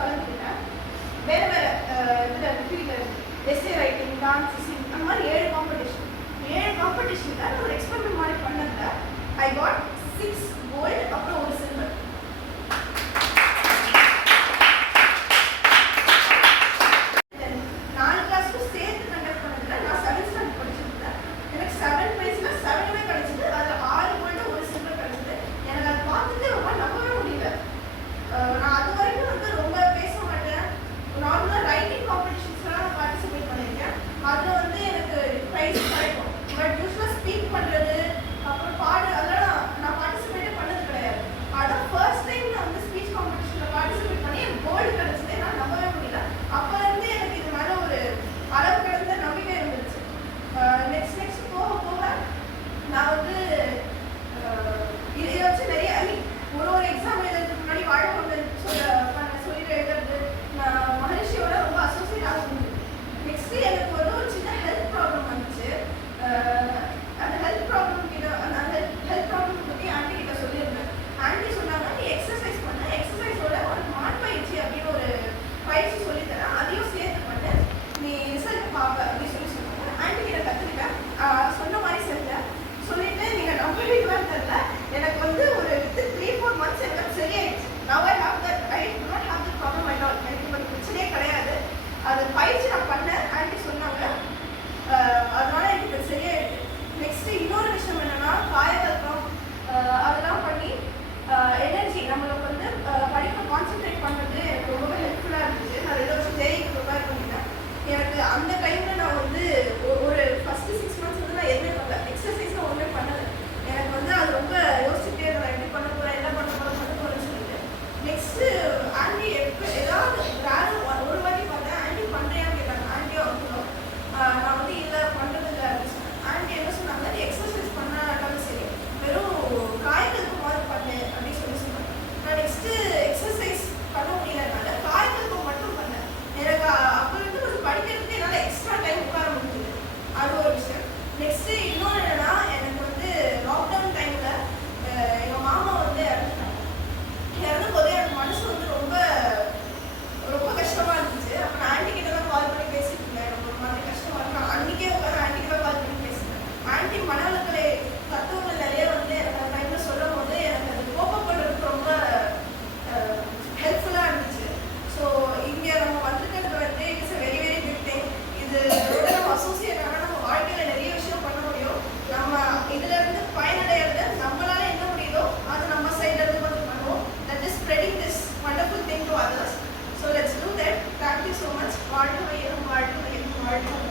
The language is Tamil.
கலந்துக்கிட்டேன். வேறு வேறு இதில் ஃபீல்டில் எஸ்ஏ ரைட்டிங், டான்ஸ், சிங், அந்த மாதிரி 7 காம்படிஷன். 7 காம்படிஷனில் ஒரு எக்ஸ்பெரிமெண்ட் மாதிரி பண்ணதில் ஐ காட் 6 கோல்டு அப்புறம் ஒரு சில்வர். அந்த டைம்ல நான் வந்து ஒரு ஃபர்ஸ்ட் 6 months வந்து நான் எதுவுமே பண்ணல, எக்ஸசைஸ் ஒன்றுமே பண்ணல. எனக்கு வந்து அது ரொம்ப யோசிச்சுட்டே இருந்தேன், எப்படி பண்ண போறேன், என்ன பண்ண போறேன்னு சொல்லிட்டு. நெக்ஸ்ட் ஆண்டி ஏதாவது ஒரு வாட்டி பார்த்தேன், ஆண்டி பண்றியான்னு கேட்டாங்க. ஆண்டியோ அவங்களும் நான் வந்து இல்லை பண்றது இல்லை அப்படின்னு சொன்னேன். ஆண்டி என்ன சொன்னாங்க, நீ எக்ஸசைஸ் பண்ணாலும் சரி, வெறும் காய்கறிக்கு மாதிரி பண்ணு அப்படின்னு சொன்னாங்க. நான் நெக்ஸ்ட் எக்ஸசைஸ் பண்ண முடியலனால காய்கறிக்கு மட்டும் பண்ணேன். எனக்கு அப்போ இருந்து கொஞ்சம் படிக்கிறதுக்கு என்னால் எக்ஸ்ட்ரா டைம் உட்கார முடியுது. அது ஒரு விஷயம். நெக்ஸ்ட் இன்னொன்று என்னன்னா, எனக்கு வந்து லாக்டவுன் டைம்ல எங்கள் மாமா வந்து இறந்துட்டாங்க. இறந்தும் போது எனக்கு மனசு வந்து ரொம்ப ரொம்ப கஷ்டமா இருந்துச்சு. அப்போ நான் ஆண்டி கிட்ட தான் கால் பண்ணி பேசிட்டு இருந்தேன். எனக்கு ஒரு மாதிரி கஷ்டமா இருக்கு. நான் அன்னைக்கே உட்காந்து ஆண்டி கிட்ட கால் பண்ணி பேசினேன். ஆண்டி மனவளக்கலை தத்துவங்கள் நிறைய வந்து எனக்கு அந்த டைம்ல சொல்லும் போது எனக்கு அது கோப்பம் பண்ணுறதுக்கு ரொம்ப ஹெல்ப்ஃபுல்லாக இருந்துச்சு. ஸோ இங்கே நம்ம வந்துருக்கிறது வந்து it's a very very big thing. இதோட நம்ம அசோசியேட் ஆனால் நம்ம வாழ்க்கையில் நிறைய விஷயம் பண்ண முடியும். நம்ம இதுல இருந்து பயனடைகிறது நம்மளால என்ன முடியுதோ அது நம்ம சைட்ல இருந்து கொஞ்சம் பண்ணுவோம். That is spreading this wonderful thing to others. So let's do that. Thank you so much. வாழ்க வையகம், வாழ்க வையகம், வாழ்க